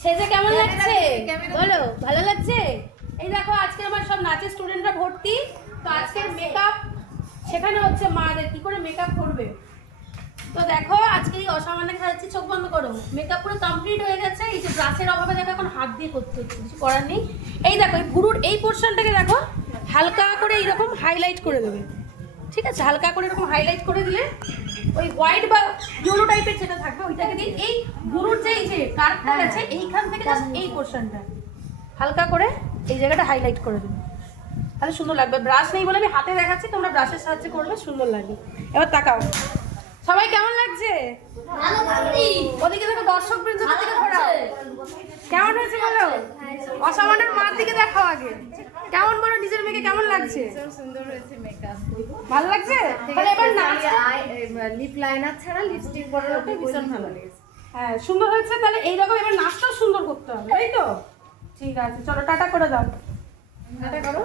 সেজে কেমন লাগছে বলো? ভালো লাগছে? এই দেখো আজকে আমার সব নাচের স্টুডেন্টরা ভর্তি। তো আজকের মেকআপ শেখানো হচ্ছে মাদের কি করে মেকআপ করবে। তো দেখো আজকে এই অসামান্য খাচ্ছি, চোখ বন্ধ করো। মেকআপ পুরো কমপ্লিট হয়ে গেছে। এই যে ব্রাশের অভাবে দেখো এখন হাত দিয়ে করতে হচ্ছে, কিছু করার নেই। এই দেখো এই ভুরুর এই পোর্শনটাকে দেখো হালকা করে এইরকম হাইলাইট করে দেবে, ঠিক আছে? হালকা করে এরকম হাইলাইট করে দিলে ওই হোয়াইট বা ইয়েলো টাইপের যেটা থাকবে ওইটাকে দিয়ে এই ভুরুর যে কার্ভটা আছে এইখান থেকে জাস্ট এই পোর্শনটা হালকা করে এই জায়গাটা হাইলাইট করে দেবে, তাহলে সুন্দর লাগবে। ব্রাশ নেই বলে আমি হাতে দেখাচ্ছি, তোমরা ব্রাশের সাহায্যে করবে, সুন্দর লাগবে। এবার তাকাও সবাই, কেমন লাগছে? ওদিকে দেখো দর্শক বৃন্দদের দিকে ঘোরাও। কেমন হয়েছে বলো? অসামান্যের মার দিকে দেখাও আগে। কেমন বলো নিজের মেয়েকে কেমন লাগছে? সুন্দর হয়েছে মেকআপ। ভালো লাগছে? তাহলে এবার নাচ, লিপ লাইনার ছাড়া লিপস্টিক পরানোটা ভীষণ ভালো লেগেছে। হ্যাঁ সুন্দর হয়েছে। তাহলে এইরকম এবার নাচটাও সুন্দর করতে হবে, তাই তো? ঠিক আছে, চলো টাটা করে দাও। টাটা করো।